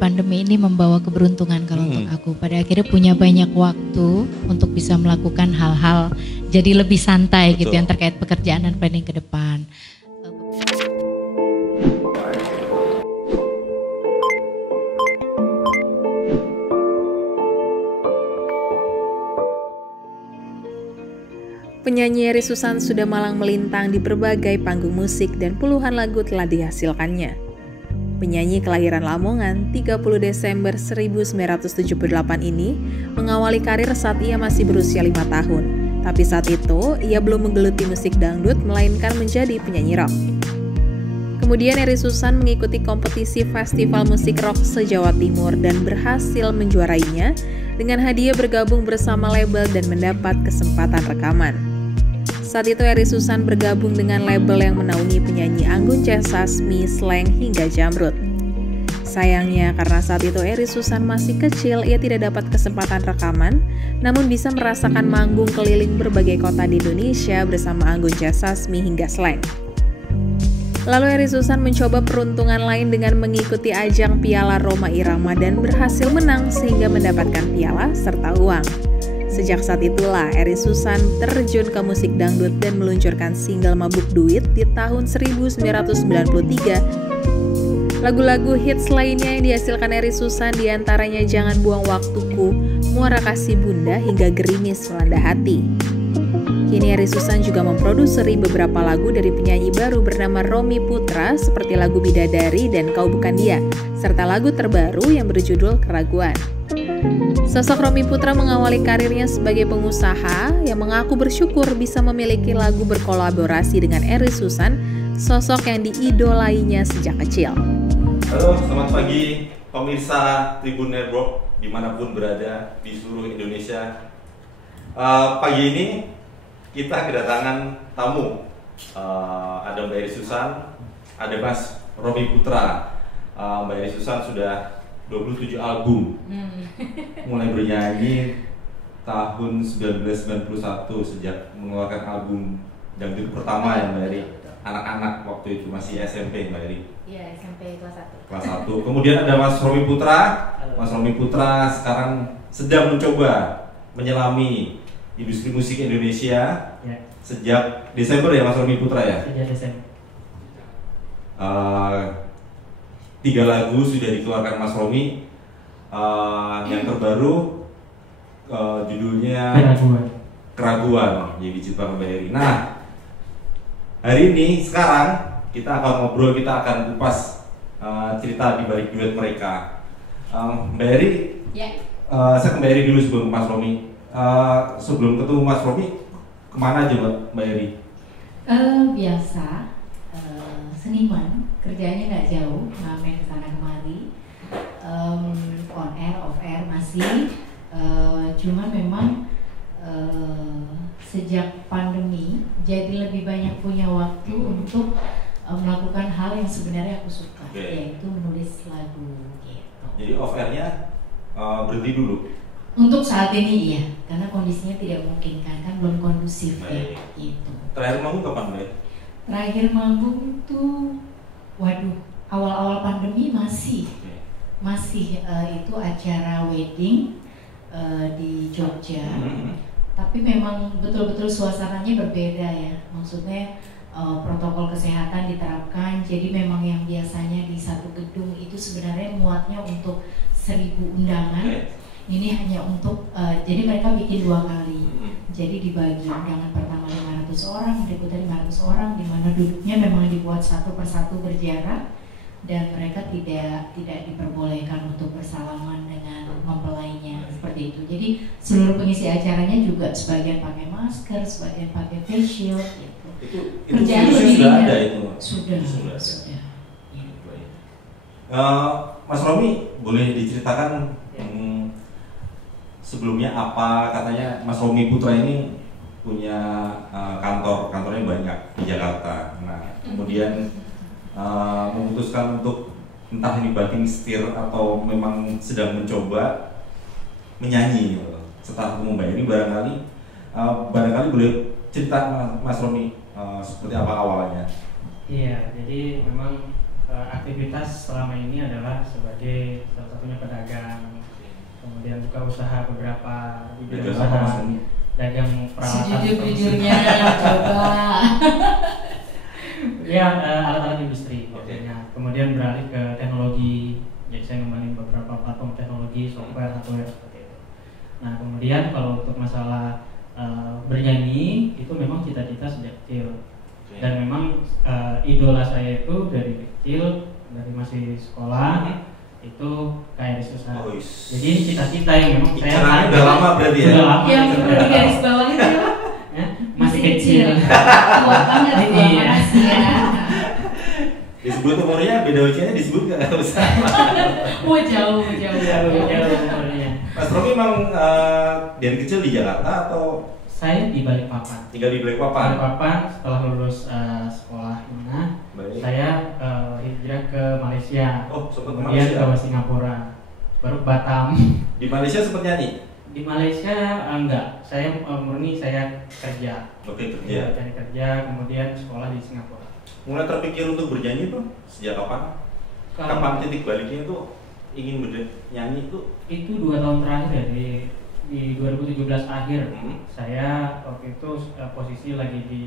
Pandemi ini membawa keberuntungan kalau untuk aku. Pada akhirnya punya banyak waktu untuk bisa melakukan hal-hal jadi lebih santai gitu yang terkait pekerjaan dan planning ke depan. Penyanyi Eri Susan sudah malang melintang di berbagai panggung musik dan puluhan lagu telah dihasilkannya. Penyanyi kelahiran Lamongan 30 Desember 1978 ini mengawali karir saat ia masih berusia 5 tahun. Tapi saat itu, ia belum menggeluti musik dangdut melainkan menjadi penyanyi rock. Kemudian Eri Susan mengikuti kompetisi festival musik rock se-Jawa Timur dan berhasil menjuarainya dengan hadiah bergabung bersama label dan mendapat kesempatan rekaman. Saat itu Eri Susan bergabung dengan label yang menaungi penyanyi Anggun C. Sasmi, Slank hingga Jamrud. Sayangnya karena saat itu Eri Susan masih kecil, ia tidak dapat kesempatan rekaman, namun bisa merasakan manggung keliling berbagai kota di Indonesia bersama Anggun C. Sasmi hingga Slank. Lalu Eri Susan mencoba peruntungan lain dengan mengikuti ajang Piala Rhoma Irama dan berhasil menang sehingga mendapatkan piala serta uang. Sejak saat itulah Eri Susan terjun ke musik dangdut dan meluncurkan single Mabuk Duit di tahun 1993. Lagu-lagu hits lainnya yang dihasilkan Eri Susan diantaranya Jangan Buang Waktuku, Muara Kasih Bunda hingga Gerimis Melanda Hati. Kini Eri Susan juga memproduksi beberapa lagu dari penyanyi baru bernama Romy Putra seperti lagu Bidadari dan Kau Bukan Dia, serta lagu terbaru yang berjudul Keraguan. Sosok Romy Putra mengawali karirnya sebagai pengusaha yang mengaku bersyukur bisa memiliki lagu berkolaborasi dengan Eri Susan, sosok yang diidolainya sejak kecil. Halo, selamat pagi pemirsa Tribun Network dimanapun berada di seluruh Indonesia. Pagi ini kita kedatangan tamu, ada Mbak Eri Susan, ada Mas Romy Putra. Mbak Eri Susan sudah 27 album, mulai bernyanyi tahun 1991 sejak mengeluarkan album dangdut pertama ya Mbak Eri. Anak-anak waktu itu masih SMP Mbak Eri. Iya, SMP kelas 1. Kelas 1. Kemudian ada Mas Romy Putra. Mas Romy Putra sekarang sedang mencoba menyelami industri musik Indonesia ya. Sejak Desember ya Mas Romy Putra ya? Sejak Desember. 3 lagu sudah dikeluarkan Mas Romy. Yang terbaru judulnya Keraguan yang diciptakan Mbak Eri. Nah, hari ini sekarang kita akan ngobrol, kita akan kupas cerita di balik duet mereka. Mbak Eri, ya. Saya ke Mbak Eri dulu sebelum Mas Romy. Sebelum ketemu Mas Romy, kemana aja Mbak Eri? Biasa, seniman, kerjanya nggak jauh, ngamen kesana kemari, on air, off air masih, cuman memang sejak pandemi jadi lebih banyak punya waktu untuk melakukan hal yang sebenarnya aku suka, yaitu menulis lagu gitu. Jadi off airnya berhenti dulu? Untuk saat ini iya, karena kondisinya tidak memungkinkan, kan belum kondusif ya gitu. Terakhir manggung kapan Mbak? Terakhir manggung itu, waduh, awal-awal pandemi masih itu acara wedding di Jogja. Tapi memang betul-betul suasananya berbeda ya, maksudnya protokol kesehatan diterapkan, jadi memang yang biasanya di satu gedung itu sebenarnya muatnya untuk 1000 undangan, ini hanya untuk, jadi mereka bikin 2 kali, jadi dibagi undangan pertama 500 orang, berikutnya 500 orang, di mana duduknya memang dibuat satu persatu berjarak, dan mereka tidak diperbolehkan untuk bersalaman dengan mempelainya seperti itu. Jadi seluruh pengisi acaranya juga sebagian pakai masker, sebagian pakai face shield gitu. Kerjaan sudah ada itu? Sudah. Mas Romy, boleh diceritakan sebelumnya apa, katanya Mas Romy Putra ini punya kantornya banyak di Jakarta. Nah, kemudian memutuskan untuk entah ini banting setir atau memang sedang mencoba menyanyi gitu. Setelah ketemu Mbak Eri barangkali boleh cerita Mas Romy seperti apa awalnya? Iya, jadi memang aktivitas selama ini adalah sebagai salah satunya pedagang, kemudian buka usaha beberapa di bidang usaha dagang peralatan. Sejujur-jujurnya coba. Ya, alat-alat industri biasanya. Kemudian beralih ke teknologi, jadi saya ngembangin beberapa platform teknologi, software, hardware seperti itu. Nah, kemudian kalau untuk masalah bernyanyi itu memang cita-cita sejak kecil. Dan memang idola saya itu dari kecil, dari masih sekolah itu kayak Susan. Jadi ini cita-cita yang memang saya udah lama berarti ya. Udah lama. Yang perlu di garis bawah itu ya, masih kecil. Tua banget itu Iya. ya. Disebut umurnya beda usianya disebut nggak usah. Jauh. Umurnya. Mas Romi emang dari kecil di Jakarta atau? Saya di Balikpapan. Tinggal di Balikpapan. Balikpapan setelah lulus sekolah menengah, saya hijrah ke Malaysia. Oh, sempat ke kemudian Malaysia. ke Singapura, baru Batam. Di Malaysia sempat nyanyi? Di Malaysia enggak, saya murni saya kerja. Oke, kerja. Cari kerja, kemudian sekolah di Singapura. Mulai terpikir untuk bernyanyi tuh sejak kapan? Kapan titik baliknya tuh ingin bernyanyi tuh? Itu 2 tahun terakhir ya, di 2017 akhir. Saya waktu itu posisi lagi di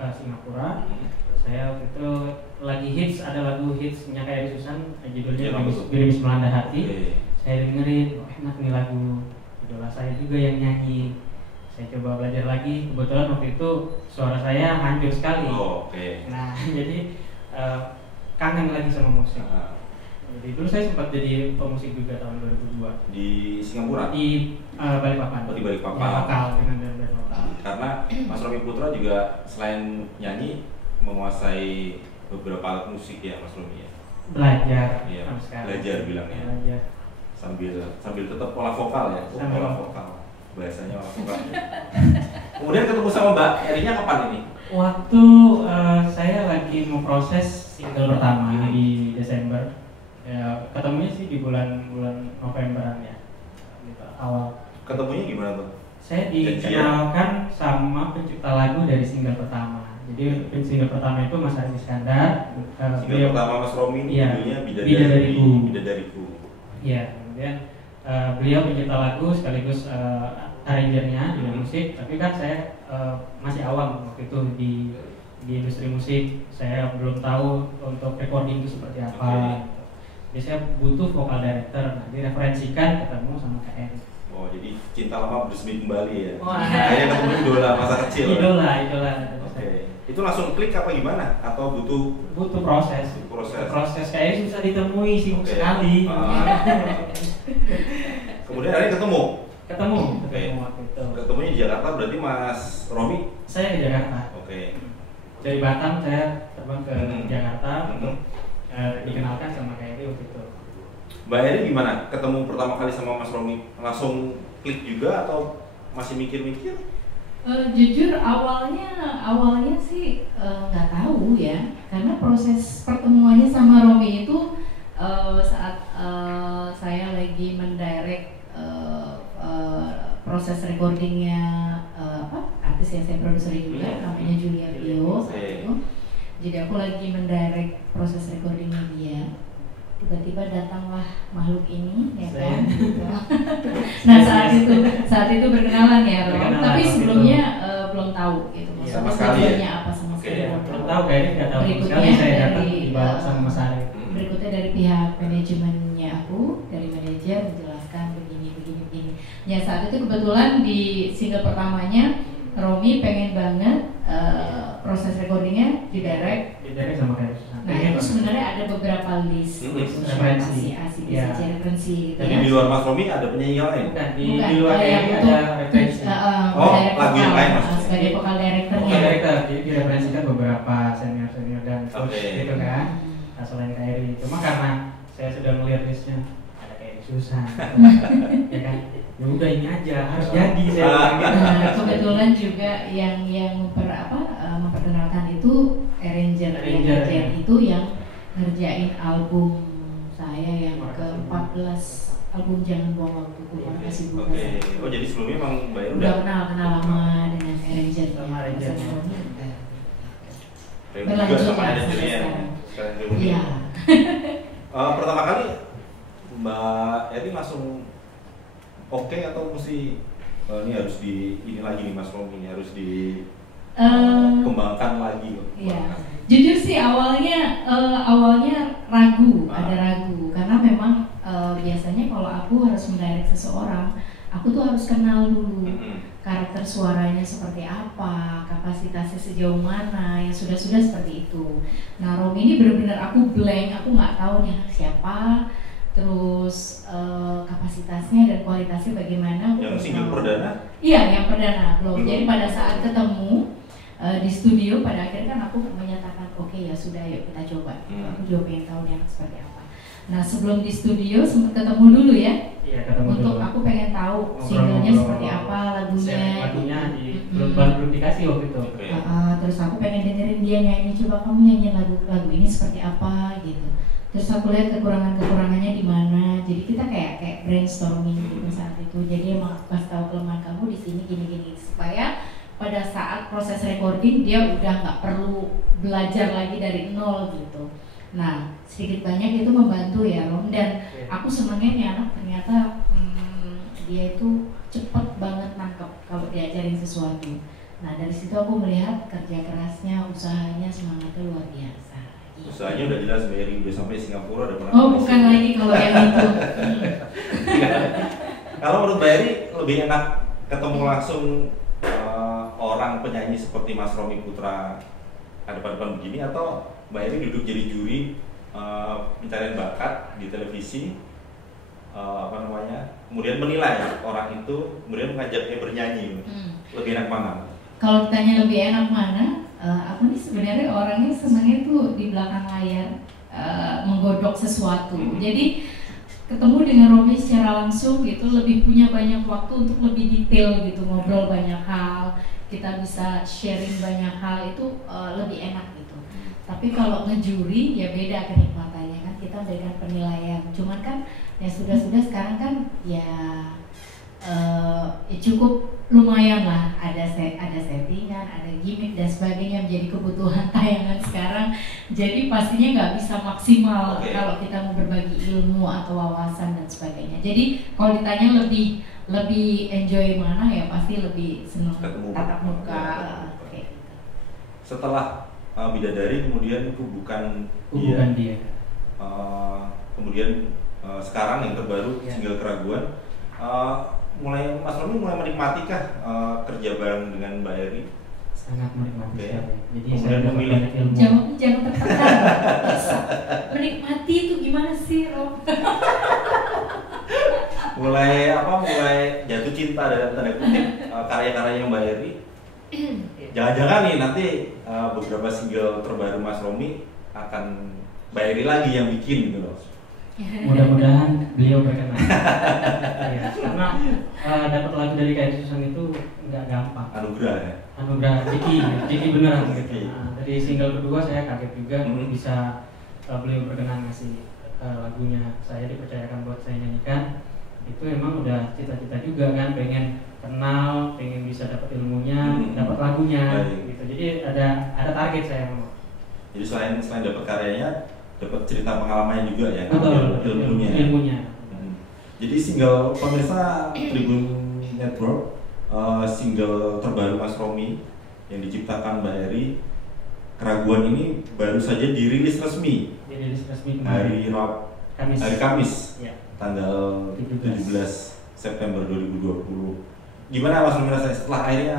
Singapura. Saya waktu itu lagi hits, ada lagu hitsnya kayak Susan, judulnya Gerimis Melanda Hati. Saya dengerin, enak nih lagu, idola saya juga yang nyanyi. Saya coba belajar lagi, kebetulan waktu itu suara saya hancur sekali. Nah, jadi kangen lagi sama musik. Jadi dulu saya sempat jadi pemusik juga tahun 2002 di Singapura. Di Balikpapan. Di Balikpapan. Ya, lokal dengan band lokal. Karena Mas Romi Putra juga selain nyanyi menguasai beberapa alat musik ya Mas Romi ya. Belajar. Iya, belajar bilangnya. Belajar. Sambil tetap pola vokal ya. Sambil pola vokal. Bahasanya pola vokal. Kemudian ketemu sama Mbak Erinya kapan ini? Waktu saya lagi mau proses single pertama di Desember. Ya, ketemunya sih di bulan Novemberan ya, gitu, awal. Ketemunya gimana tuh? Saya dikenalkan sama pencipta lagu dari single pertama. Jadi single pertama itu Mas Aziz Iskandar. Single pertama Mas Romi ini judulnya Bidadariku. Iya, kemudian beliau pencipta lagu sekaligus arrangernya di musik. Tapi kan saya masih awam waktu itu di industri musik. Saya belum tahu untuk recording itu seperti apa. Jadi saya butuh vokal director, nah direferensikan ketemu sama Kak Eri. Oh, jadi cinta lama bersemi kembali ya? Kayaknya ketemu idola masa kecil. Idola. Oke. Itu langsung klik apa gimana? Atau butuh proses. Proses kayaknya susah ditemui, sibuk sekali. Kemudian akhirnya ketemu waktu itu. Ketemunya di Jakarta berarti Mas Romi? Saya di Jakarta. Dari Batam saya terbang ke Jakarta untuk dikenalkan sama Kak Eri waktu itu. Mbak Eri gimana? Ketemu pertama kali sama Mas Romi langsung klik juga atau masih mikir-mikir? Jujur awalnya sih nggak tahu ya, karena proses pertemuannya sama Romi itu saat saya lagi mendirect proses recordingnya artis yang saya produseri juga, namanya Julia Bio saat itu. Jadi aku lagi mendirect proses recordingnya dia. Tiba-tiba datanglah makhluk ini, ya kan? Nah saat itu berkenalan ya, Rom. Tapi sebelumnya belum tahu gitu. Sama sekali ya? Apa sama sekali belum tahu, kayaknya nggak tahu sekali. Saya datang dibawa sama Mas Ari. Berikutnya dari pihak manajemennya aku, dari manajer menjelaskan begini. Ya saat itu kebetulan di single pertamanya Romi pengen banget proses recordingnya didirect sama kayak Susan. Nah itu sebenarnya ada beberapa list referensi gitu. Jadi di luar Mas Romi ada penyanyi yang lain? Bukan, di luar yang ada referensi. Lagu yang lain maksudnya? Sebagai vokal directornya. Vokal director, jadi direferensikan beberapa senior dan coach gitu kan. Nah, selain Kak Eri, cuma karena saya sudah melihat listnya ada Kak Eri Susan, ya kan? Ya udah ini aja harus jadi saya. Kebetulan juga yang memperkenalkan itu arranger itu yang ngerjain album saya yang ke-14, album Jangan Buang Waktuku, Makasih Bukan. Oh jadi sebelumnya emang Mbak Eri udah kenal lama dengan arranger. Berlanjut sama arrangernya. Iya. Pertama kali Mbak Eri langsung oke atau mesti ini harus ini lagi nih Mas Romi, ini harus kembangkan lagi loh. Iya. Jujur sih awalnya ragu, ada ragu karena memang biasanya kalau aku harus mendirect seseorang, aku tuh harus kenal dulu karakter suaranya seperti apa, kapasitasnya sejauh mana, yang sudah seperti itu. Nah Romi ini benar-benar aku blank, aku nggak tahu nih siapa, terus kapasitasnya dan kualitasnya bagaimana. Yang single perdana? Iya, yang perdana belum. Jadi pada saat ketemu di studio, pada akhirnya kan aku menyatakan oke, ya sudah, yuk kita coba. Aku juga pengen tahu dia seperti apa. Nah sebelum di studio sempat ketemu dulu ya. Iya, ketemu untuk dulu. aku pengen tagu singlenya seperti apa, lagunya. Belum dikasih waktu itu. Terus aku pengen dengerin dia nyanyi, coba kamu nyanyi lagu ini seperti apa gitu. Terus aku lihat kekurangannya di mana. Jadi kita kayak brainstorming gitu saat itu. Jadi emang aku kasih tahu kelemahan kamu di sini gini supaya pada saat proses recording dia udah nggak perlu belajar lagi dari nol gitu. Nah sedikit banyak itu membantu ya Rom, dan aku senangnya nih anak ternyata dia itu cepet banget nangkep kalau diajarin sesuatu. Nah dari situ aku melihat kerja kerasnya, usahanya, semangatnya luar biasa. Usahanya udah jelas, Mbak udah sampai Singapura, udah pernah. Oh bukan lagi kalau yang itu. Kalau menurut Mbak Eri lebih enak ketemu langsung orang penyanyi seperti Mas Romi Putra depan-depan begini, atau Mbak Eri duduk jadi juri pencarian bakat di televisi, kemudian menilai orang itu, kemudian mengajaknya bernyanyi. Lebih enak mana? Kalau ditanya lebih enak mana, aku nih sebenarnya orangnya senangnya tuh di belakang layar menggodok sesuatu. Jadi ketemu dengan Romi secara langsung gitu lebih punya banyak waktu untuk lebih detail gitu, ngobrol banyak hal, kita bisa sharing banyak hal, itu lebih enak gitu. Tapi kalau ngejuri ya beda kenikmatannya kan, kita berikan penilaian. Cuman kan yang sudah sekarang kan ya cukup lumayan lah, ada settingan, ada gimmick dan sebagainya menjadi kebutuhan tayangan sekarang. Jadi pastinya nggak bisa maksimal kalau kita mau berbagi ilmu atau wawasan dan sebagainya. Jadi kalau ditanya lebih enjoy mana, ya pasti lebih senang tatap muka. Kayak gitu. Setelah Bidadari kemudian Bukan Dia. Kemudian sekarang yang terbaru single Keraguan. Mas Romi mulai menikmati kah kerja bareng dengan Mbak Eri? Sangat menikmati. Jadi kemudian saya memilih ilmu. Jangan tertekan. Menikmati itu gimana sih, Rom? mulai jatuh cinta dalam tanda kutip karya-karyanya Mbak Eri. Jangan-jangan nih nanti beberapa single terbaru Mas Romi akan Mbak Eri lagi yang bikin gitu loh. Mudah-mudahan beliau berkenan. Ya, karena dapat lagu dari Kak Susan itu nggak gampang. Anugerah Jeki beneran gitu. Nah, dari single kedua saya kaget juga bisa beliau berkenan ngasih lagunya saya, dipercayakan buat saya nyanyikan. Itu emang udah cita-cita juga kan, pengen kenal, pengen bisa dapat ilmunya, dapat lagunya gitu. Jadi ada target saya memang. Jadi selain dapat karyanya, dapat cerita pengalamannya juga ya. Betul, ilmunya. Jadi single pemirsa Tribun Network, single terbaru Mas Romi yang diciptakan Mbak Eri, Keraguan, ini baru saja dirilis resmi. Hari Kamis. Ya. Tanggal 17 September 2020. Gimana Mas Romi rasanya setelah akhirnya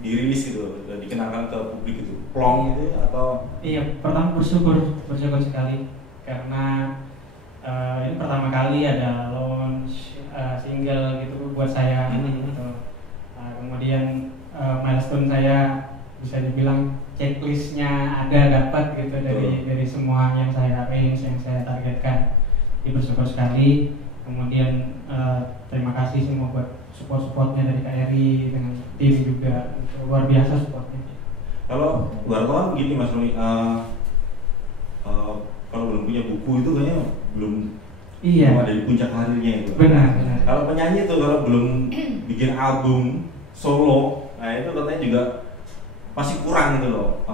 dirilis gitu, dikenalkan ke publik itu, plong gitu atau? Iya, pertama bersyukur sekali karena ini pertama kali ada launch single gitu buat saya gitu. Kemudian milestone saya bisa dibilang checklistnya dapat gitu dari semua yang saya arrange, yang saya targetkan. Jadi bersyukur sekali. Kemudian terima kasih semua buat support-supportnya dari Kak Eri dengan tim juga, luar biasa supportnya. Kalau wartawan begini Mas Romi, kalau belum punya buku itu kayaknya belum ada di puncak karirnya itu. Benar. Kalau penyanyi itu kalau belum bikin album solo, nah itu katanya juga masih kurang gitu loh,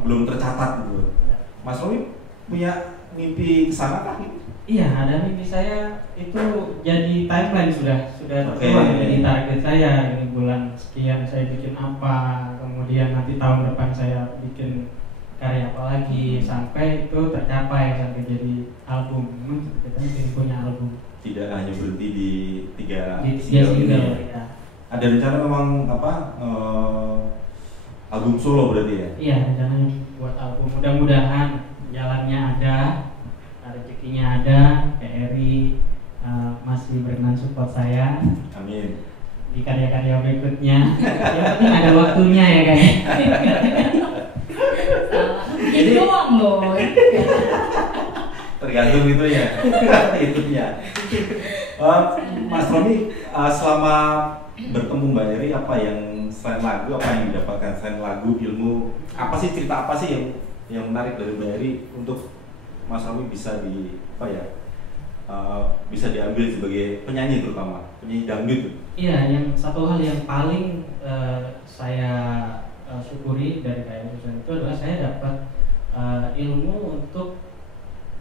belum tercatat gitu. Mas Romi punya mimpi kesana kah? Iya, ada mimpi saya itu jadi timeline sudah tertuang jadi target saya ini bulan sekian saya bikin apa, kemudian nanti tahun depan saya bikin karya apa lagi sampai itu tercapai sampai jadi album. Memang kita ingin punya album. Tidak hanya berhenti di tiga single ya. Ada rencana memang apa album solo berarti ya? Iya, rencananya buat album. Mudah-mudahan jalannya ada, rezekinya ada, Eri masih berkenan support saya. Amin. Di karya-karya berikutnya. Yang penting ada waktunya ya guys. Jadi doang loh. Tergantung itu ya. Itunya. Mas Romi, selama bertemu Mbak Eri, apa yang selain lagu, apa yang didapatkan selain lagu, ilmu, apa sih cerita apa sih yang menarik dari Mbak Eri untuk Mas Romi bisa bisa diambil sebagai penyanyi, terutama penyanyi dangdut? Iya, yang satu hal yang paling saya syukuri dari karya Susan itu adalah saya dapat ilmu untuk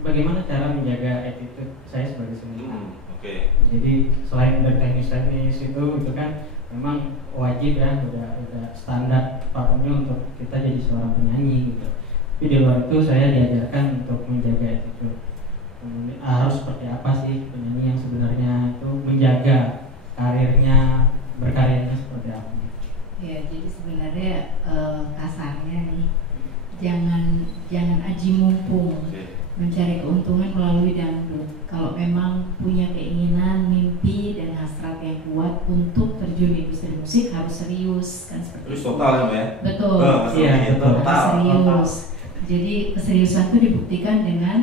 bagaimana cara menjaga attitude saya sebagai seniman. Jadi selain dari teknis itu kan memang wajib ya, udah standar pakemnya untuk kita jadi seorang penyanyi gitu. Tapi di luar itu saya diajarkan untuk menjaga attitude. Harus seperti apa sih penyanyi yang sebenarnya itu menjaga karirnya, berkaryanya seperti apa? Ya, jadi sebenarnya kasarnya nih, jangan aji mumpung mencari keuntungan melalui dangdut. Kalau memang punya keinginan, mimpi dan hasrat yang kuat untuk terjun di industri musik harus serius kan seperti itu. Total ya? Betul. Iya, betul. Serius. Jadi keseriusan itu dibuktikan dengan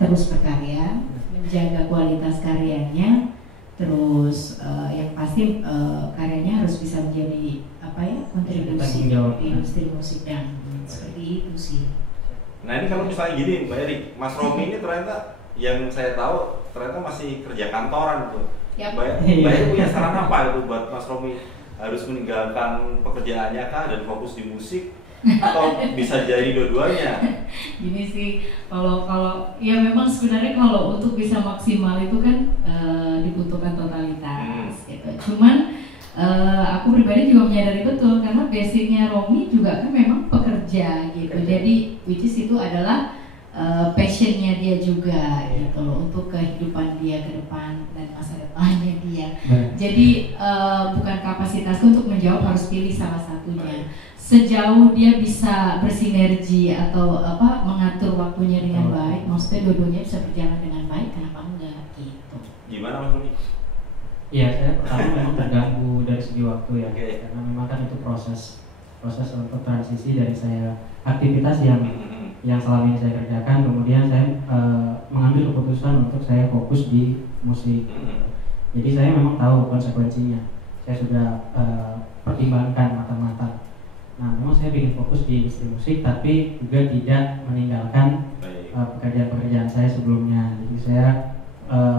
terus berkarya, menjaga kualitas karyanya, terus yang pasti karyanya harus bisa menjadi kontribusi di industri musik dan seperti itu sih. Nah ini kalau misalnya gini Mbak Eri, Mas Romi ini ternyata yang saya tahu ternyata masih kerja kantoran tuh. Mbak Eri punya saran apa itu buat Mas Romi, harus meninggalkan pekerjaannya kah dan fokus di musik, atau bisa jadi dua-duanya? Gini sih, kalau ya memang sebenarnya kalau untuk bisa maksimal itu kan dibutuhkan totalitas gitu. Cuman aku pribadi juga menyadari betul karena basicnya Romi juga kan memang pekerja gitu. Jadi which is itu adalah passionnya dia juga gitu loh, untuk kehidupan dia ke depan dan masa depannya dia. Jadi bukan kapasitasku untuk menjawab, harus pilih salah satunya. Sejauh dia bisa bersinergi atau mengatur waktunya dengan baik, maksudnya dua-duanya bisa berjalan dengan baik, kenapa enggak gitu. Gimana Mas Romi? Iya, saya pertama memang terganggu dari segi waktu ya, karena memang kan itu proses untuk transisi dari saya aktivitas yang selama ini saya kerjakan, kemudian saya mengambil keputusan untuk saya fokus di musik. Jadi saya memang tahu konsekuensinya, saya sudah pertimbangkan matang-matang. Nah, memang saya ingin fokus di industri musik, tapi juga tidak meninggalkan pekerjaan-pekerjaan saya sebelumnya. Jadi saya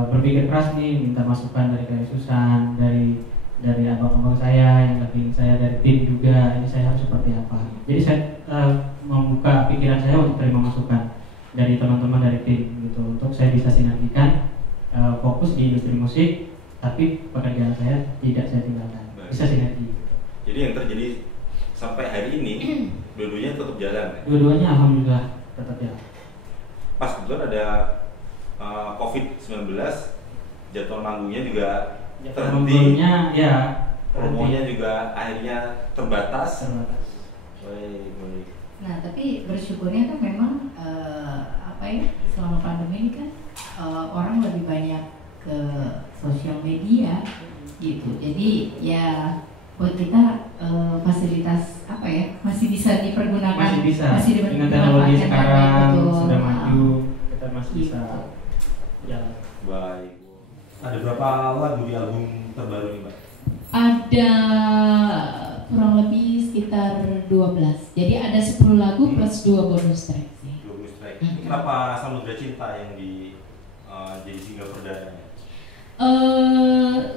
berpikir keras nih, minta masukan dari Kak Susan, dari abang-abang saya yang lebih saya, dari tim juga, ini saya harus seperti apa. Jadi saya membuka pikiran saya untuk terima masukan dari teman-teman dari tim gitu, untuk saya bisa sinergikan fokus di industri musik, tapi pekerjaan saya tidak saya tinggalkan, bisa sinergi. Jadi yang terjadi sampai hari ini dua-duanya tetap jalan ya? Dua-duanya alhamdulillah tetap jalan. Pas kebetulan ada COVID-19, jadwal manggungnya juga terhenti, promonya juga akhirnya terbatas. Baik. Nah, tapi bersyukurnya kan memang selama pandemi ini kan orang lebih banyak ke sosial media gitu. Jadi ya buat kita fasilitas masih bisa dipergunakan, masih bisa. Dengan teknologi sekarang sudah maju, kita masih bisa jalan. Baik. Ada berapa lagu di album terbaru ini, Mbak? Ada kurang lebih sekitar 12. Jadi ada 10 lagu plus 2 bonus track sih. 2 bonus track. Kenapa Samudra Cinta yang jadi single perdananya?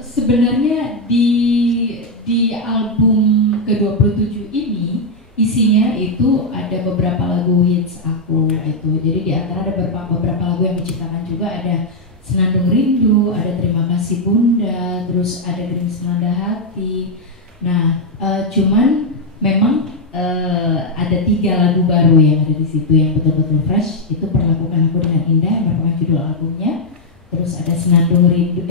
Sebenarnya di album ke-27 ini isinya itu ada beberapa lagu hits aku karena ada beberapa lagu yang diciptakan juga, ada Senandung Rindu, ada Terima Kasih Bunda, terus ada Gerimis Melanda Hati. Nah, cuman memang ada 3 lagu baru yang ada di situ yang betul-betul fresh. Itu Perlakukan Aku Dengan Indah yang merupakan judul albumnya. Terus ada Senandung Rindu,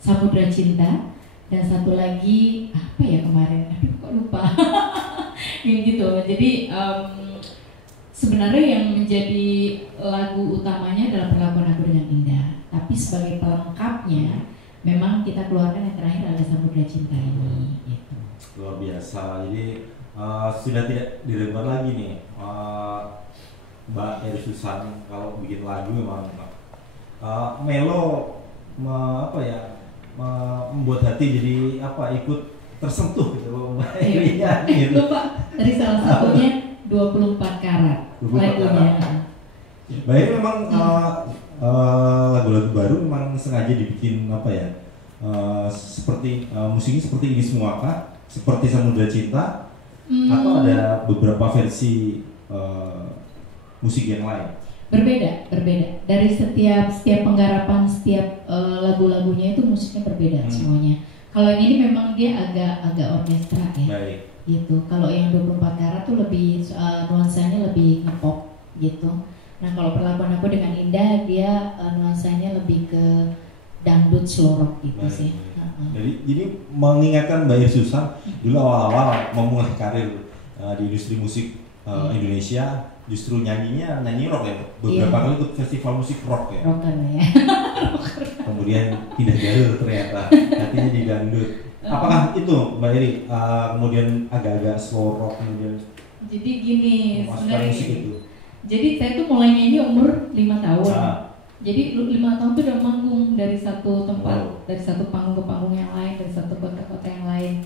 Samudra Cinta, dan satu lagi apa ya kemarin? Aduh kok lupa. Yang gitu. Jadi sebenarnya yang menjadi lagu utamanya adalah Perlakuan Aku Dengan Indah. Tapi sebagai pelengkapnya memang kita keluarkan yang terakhir ada Samudra Cinta ini. Gitu. Luar biasa. Jadi sudah tidak diragukan lagi nih, Mbak Eri Susan kalau bikin lagu memang melo membuat hati jadi ikut tersentuh gitu loh Mbak Eri. Gitu. Pak, dari salah satunya 24 karat lagunya. Mbak Eri memang lagu-lagu baru memang sengaja dibikin seperti musiknya seperti ini semua kah? Seperti Samudra Cinta atau ada beberapa versi musik yang lain? Berbeda. Dari setiap penggarapan setiap lagu-lagunya itu musiknya berbeda semuanya. Kalau yang ini memang dia agak orkestra ya. Baik. Gitu. Kalau yang 24 karat tuh lebih nuansanya lebih ngepop gitu. Nah, kalau Perlakuan Aku Dengan Indah dia nuansanya lebih ke dangdut slow rock gitu. Baik. Sih. Jadi mengingatkan Mbak Eri Susan dulu awal-awal memulai karir di industri musik Indonesia, justru nyanyi rock ya. Beberapa kali ikut festival musik rock ya. Rocker ya. Kemudian pindah jalur ternyata hatinya di dangdut. Apakah itu Mbak Eri kemudian agak-agak slow rock kemudian? Jadi gini sebenarnya musik itu. Jadi saya tuh mulai nyanyi umur 5 tahun. Jadi 5 tahun tuh udah manggung dari satu tempat, dari satu panggung ke panggung yang lain, dari satu kota ke kota yang lain.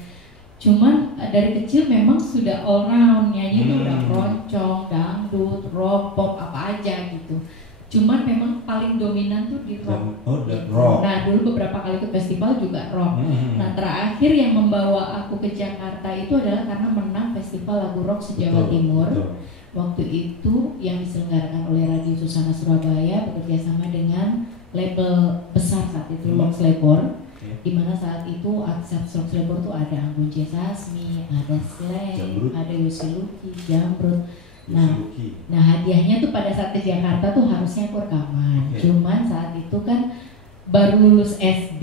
Cuman dari kecil memang sudah all round, nyanyi tuh udah keroncong, dangdut, rock, pop, apa aja gitu. Cuman memang paling dominan tuh di rock. Rock. Nah dulu beberapa kali ke festival juga rock. Nah terakhir yang membawa aku ke Jakarta itu adalah karena menang festival lagu rock se-Jawa Timur. Waktu itu yang diselenggarakan oleh Radio Susana Surabaya bekerja sama dengan label besar saat itu, Lox Labor. Di mana saat itu artis Lox Labor tuh ada Anggun C. Sasmi, ada Slang, ada Yosi Luki, Jambrut. Nah hadiahnya tuh pada saat ke Jakarta tuh harusnya aku rekaman. Cuman saat itu kan baru lulus SD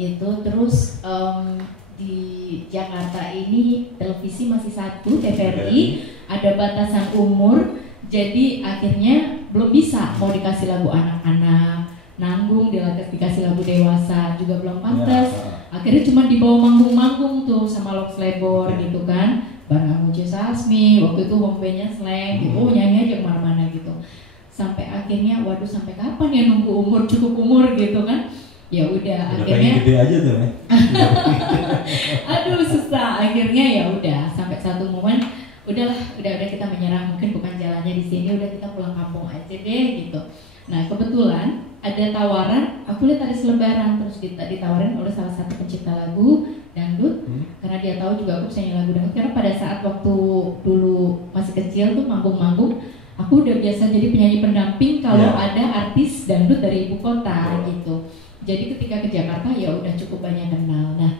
gitu, terus di Jakarta ini televisi masih 1, TVRI, ada batasan umur, jadi akhirnya belum bisa mau dikasih lagu anak-anak, nanggung dikasih lagu dewasa juga belum pantas. Akhirnya cuma dibawa manggung-manggung tuh sama Lox Labor gitu kan, bareng Anggun C. Sasmi, waktu itu homepage-nya Slang gitu, nyanyi aja kemana-mana gitu. Sampai akhirnya, waduh sampai kapan ya nunggu umur cukup umur gitu kan? Ya udah akhirnya gede aja tuh ya. Aduh susah, akhirnya ya udah sampai satu momen udah kita menyerah, mungkin bukan jalannya di sini, udah kita pulang kampung aja deh gitu. Nah kebetulan ada tawaran, aku lihat ada selebaran, terus ditawarin oleh salah satu pencipta lagu dangdut, karena dia tahu juga aku bisa nyanyi lagu dangdut. Karena pada saat waktu dulu masih kecil tuh manggung-manggung, aku udah biasa jadi penyanyi pendamping kalau ada artis dangdut dari ibu kota gitu. Jadi ketika ke Jakarta ya udah cukup banyak kenal. Nah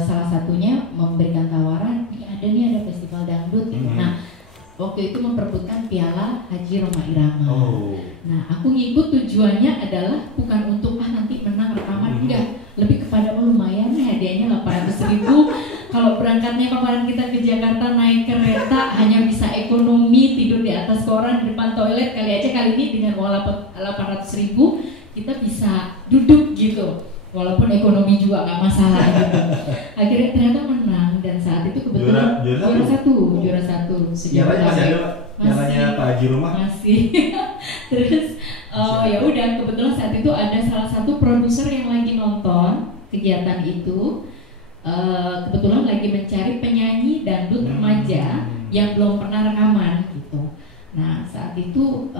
salah satunya memberikan tawaran, ada festival dangdut gitu. Nah waktu itu memperebutkan piala Haji Roma Irama. Nah aku ngikut tujuannya adalah bukan untuk nanti menang rekaman, enggak, lebih kepada lumayan nih hadiahnya 800.000. Kalau berangkatnya kemarin kita ke Jakarta naik kereta hanya bisa ekonomi, tidur di atas koran di depan toilet, kali ini dengan uang 800.000 kita bisa duduk gitu, walaupun ekonomi juga nggak masalah gitu. Akhirnya ternyata menang dan saat itu kebetulan juara satu. Pialanya masih ada Pak? Pialanya Pak Haji Rumah? Masih. Terus ya udah kebetulan saat itu ada salah satu produser yang lagi nonton kegiatan itu, kebetulan lagi mencari penyanyi dangdut remaja yang belum pernah rekaman gitu. Nah saat itu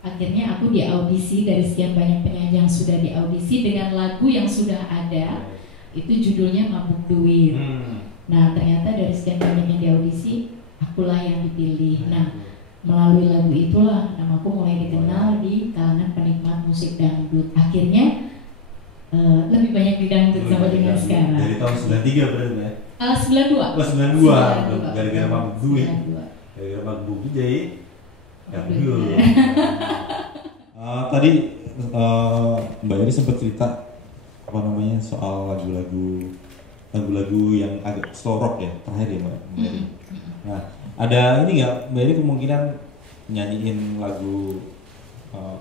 akhirnya aku diaudisi dari sekian banyak penyanyi yang sudah diaudisi dengan lagu yang sudah ada, itu judulnya Mabuk Duit. Nah ternyata dari sekian banyak yang diaudisi, akulah yang dipilih. Nah melalui lagu itulah namaku mulai dikenal di kalangan penikmat musik dangdut. Akhirnya lebih banyak di dangdut sampai dengan sekarang. Dari tahun 93 berarti ya? 92. Oh 92. Gara-gara mabuk duit. Gara-gara mabuk duit jadi dangdut. Tadi Mbak Eri sempat cerita apa namanya soal lagu-lagu yang agak slow rock ya terakhir ya Mbak Eri. Nah ada ini nggak Mbak Eri kemungkinan nyanyiin lagu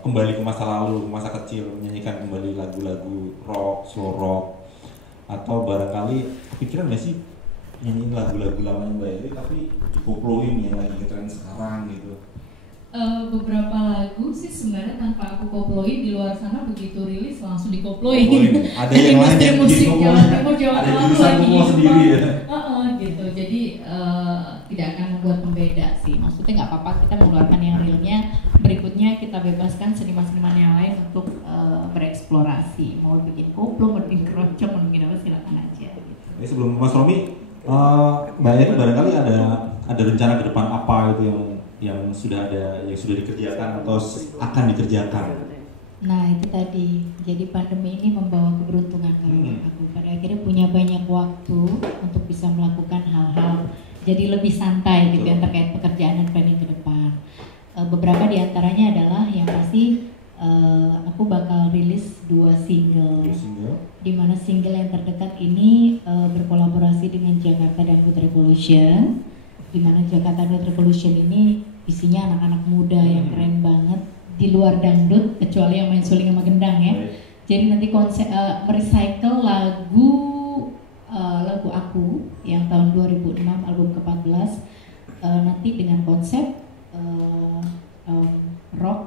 kembali ke masa lalu, ke masa kecil, menyanyikan kembali lagu-lagu rock, slow rock, atau barangkali kepikiran nggak sih nyanyiin lagu-lagu lamanya Mbak Eri tapi dikoploin yang lagi ngetren sekarang gitu? Beberapa lagu sih sebenarnya tanpa aku koploin di luar sana begitu rilis langsung dikoploin. Ada yang lain yang musik Jawa Timur ada jurusan semua sendiri ya. Gitu. Jadi tidak akan membuat pembeda sih. Maksudnya nggak apa-apa kita mengeluarkan yang realnya. Berikutnya kita bebaskan seniman-seniman yang lain untuk bereksplorasi. Mau bikin koplo, mau bikin keroncong, mau bikin apa silakan aja. Gitu. Jadi sebelum Mas Romi, Mbak Eri barangkali ada rencana ke depan apa itu yang sudah dikerjakan atau akan dikerjakan? Nah itu tadi, jadi pandemi ini membawa keberuntungan kalau aku pada akhirnya punya banyak waktu untuk bisa melakukan hal-hal jadi lebih santai gitu yang terkait pekerjaan dan planning ke depan. Beberapa diantaranya adalah yang pasti aku bakal rilis 2 single, di mana single yang terdekat ini berkolaborasi dengan Jakarta Dangdut Revolution, di mana Jakarta Dangdut Revolution ini isinya anak-anak muda yang keren banget di luar dangdut kecuali yang main suling sama gendang ya. Jadi nanti konsep merecycle lagu aku yang tahun 2006 album ke-14 nanti dengan konsep rock,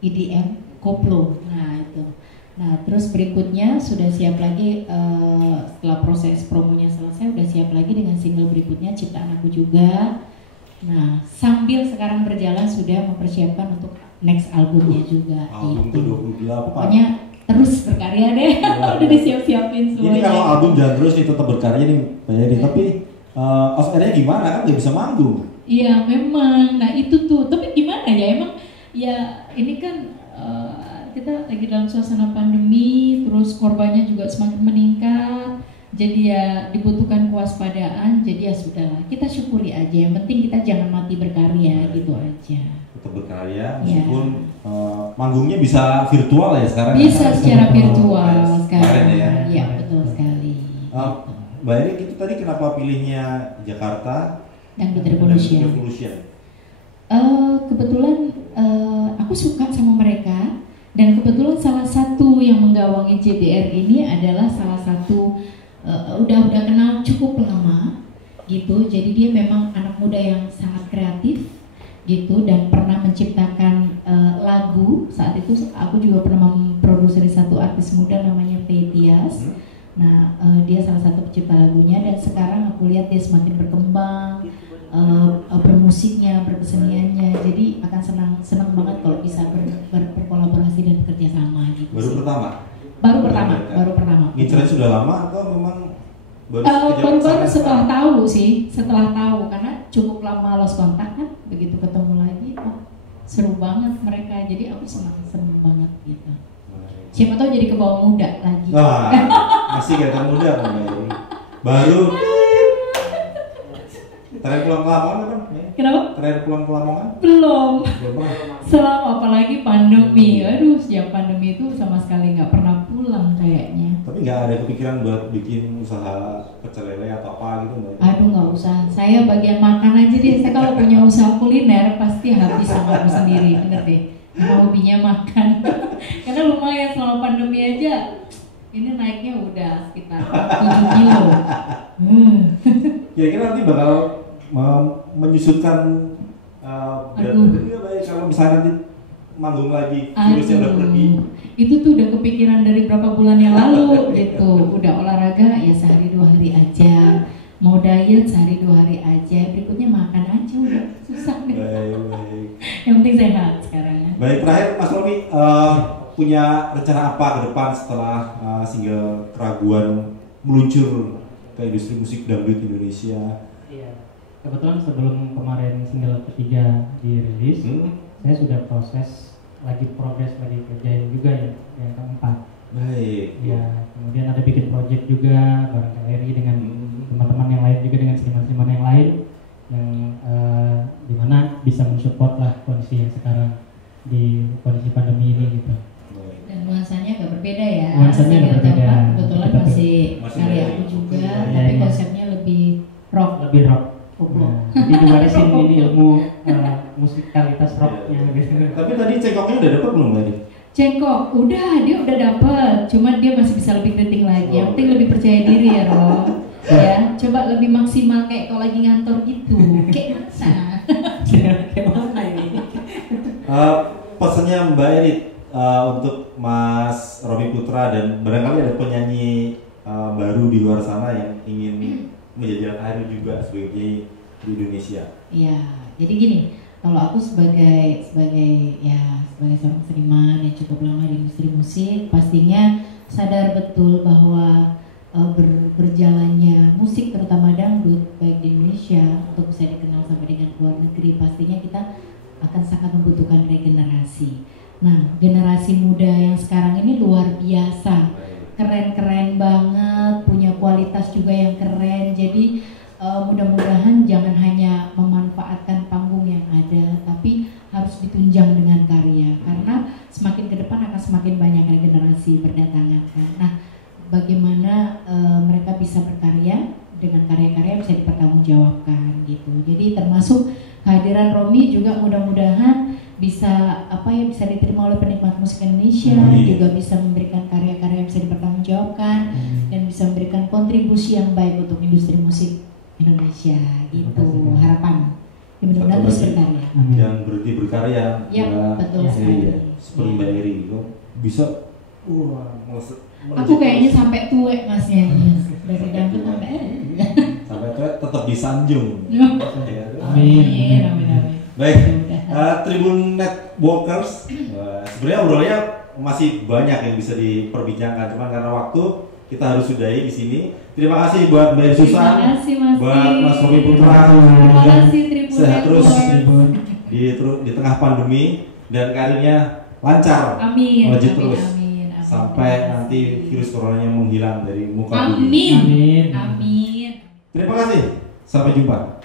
EDM, koplo. Nah itu. Nah terus berikutnya sudah siap lagi setelah proses promonya selesai udah siap lagi dengan single berikutnya ciptaan aku juga. Nah sambil sekarang berjalan sudah mempersiapkan untuk next albumnya juga. Album ke-28. Pokoknya terus berkarya deh. Udah disiap-siapin semuanya. Ini kalau album jangan terus nih tetap berkarya nih Mbak Eri. Tapi off-airnya gimana kan nggak bisa manggung? Iya memang. Nah itu tuh. Tapi gimana ya emang ya ini kan kita lagi dalam suasana pandemi, terus korbannya juga semakin meningkat. Jadi ya dibutuhkan kewaspadaan. Jadi ya sudahlah kita syukuri aja. Yang penting kita jangan mati berkarya gitu aja. Tetap berkarya meskipun manggungnya bisa virtual ya sekarang. Bisa secara virtual sekarang. Ya. Iya betul sekali. Mbak Eri itu tadi kenapa pilihnya Jakarta Dangdut Revolution? Kebetulan aku suka sama mereka dan kebetulan salah satu yang menggawangi JDR ini adalah salah satu udah kenal cukup lama gitu. Jadi dia memang anak muda yang sangat kreatif gitu dan pernah menciptakan lagu. Saat itu aku juga pernah memproduksi satu artis muda namanya Fetias. Nah dia salah satu pencipta lagunya dan sekarang aku lihat dia semakin berkembang bermusiknya, berkeseniannya. Jadi akan senang banget kalau bisa berkolaborasi dan bekerja sama gitu. Baru pertama. Ngincernya sudah lama atau memang baru setelah tahu karena cukup lama lost kontak kan, begitu ketemu lagi seru banget mereka, jadi aku senang banget gitu. Siapa tahu jadi kebawa muda lagi. Wah, masih kelihatan muda kan baru terakhir pulang ke Lamongan kan? Kenapa? Terakhir pulang ke Lamongan? Belum. Selama apalagi pandemi, aduh sejak pandemi itu sama sekali nggak pernah pulang kayaknya. Tapi nggak ada kepikiran buat bikin usaha pecel lele atau apa gitu Mbak? Aduh nggak usah, saya bagian makan aja deh. Saya kalau punya usaha kuliner pasti habis sama aku sendiri, bener deh. Hobinya makan. Karena lumayan selama pandemi aja. Ini naiknya udah sekitar 7 kilo. Kira-kira nanti bakal menyusutkan baik kalau misalnya nanti manggung lagi virusnya udah pergi. Itu tuh udah kepikiran dari berapa bulan yang lalu gitu. Udah olahraga ya sehari 2 hari aja, mau diet sehari 2 hari aja, berikutnya makan aja udah susah deh. Baik. Yang penting sehat sekarang ya. Baik, terakhir Mas Romi punya rencana apa ke depan setelah single Keraguan meluncur ke industri musik dangdut Indonesia? Iya. kebetulan sebelum kemarin single ketiga dirilis, saya sudah progres lagi kerjain juga yang keempat. Baik. Ya, kemudian ada bikin project juga bareng KRI dengan teman-teman yang lain juga, dengan seniman-seniman yang lain yang dimana bisa mensupport lah kondisi yang sekarang di kondisi pandemi ini gitu. Dan nuansanya agak berbeda ya. Nuansanya agak berbeda. Kebetulan masih karya aku juga, tapi konsepnya lebih rock. Lebih rock. Nah, jadi diwarisin ini ilmu musikalitas rocknya gitu. Tapi tadi cekoknya udah dapet belum tadi? Cengkok, dia udah dapet, cuma dia masih bisa lebih kritik lagi. Yang penting lebih percaya diri ya Rob. Ya, coba lebih maksimal kayak kalau lagi ngantor gitu. Kayak mana ini? Pesannya Mbak Erit untuk Mas Romi Putra dan barangkali ada penyanyi baru di luar sana yang ingin menjajal karir juga sebagai penyanyi di Indonesia. Iya, jadi gini. Kalau aku sebagai seorang seniman yang cukup lama di industri musik, pastinya sadar betul bahwa berjalannya musik terutama dangdut baik di Indonesia untuk bisa dikenal sampai dengan luar negeri, pastinya kita akan sangat membutuhkan regenerasi. Nah, generasi muda yang sekarang ini luar biasa, keren-keren banget, punya kualitas juga yang keren. Jadi mudah-mudahan jangan hanya memanfaatkan panggung yang ada, tapi harus ditunjang dengan karya, karena semakin ke depan akan semakin banyak regenerasi berdatangan kan. Nah, bagaimana mereka bisa berkarya dengan karya-karya yang bisa dipertanggungjawabkan gitu. Jadi termasuk kehadiran Romi juga mudah-mudahan bisa bisa diterima oleh penikmat musik Indonesia, juga bisa memberikan karya-karya yang bisa dipertanggungjawabkan dan bisa memberikan kontribusi yang baik untuk industri musik Indonesia gitu. Harapan ya, mudah-mudahan terus berkarya. Yang berhenti berkarya. Ya, betul sekali. Ya. Seperti Mbak Eri bisa. Aku kayaknya sampai tua Mas ya. Dari dangdut sampai tua tetap disanjung. Amin. Baik, Tribun Networkers, sebenarnya obrolannya masih banyak yang bisa diperbincangkan, cuman karena waktu kita harus sudahi di sini. Terima kasih buat Mbak Susan, buat Mas Romi Putra, terima kasih Tribun sehat terus di tengah pandemi dan karirnya lancar, melejit terus sampai nanti virus coronanya menghilang dari muka bumi. Amin. Terima kasih, sampai jumpa.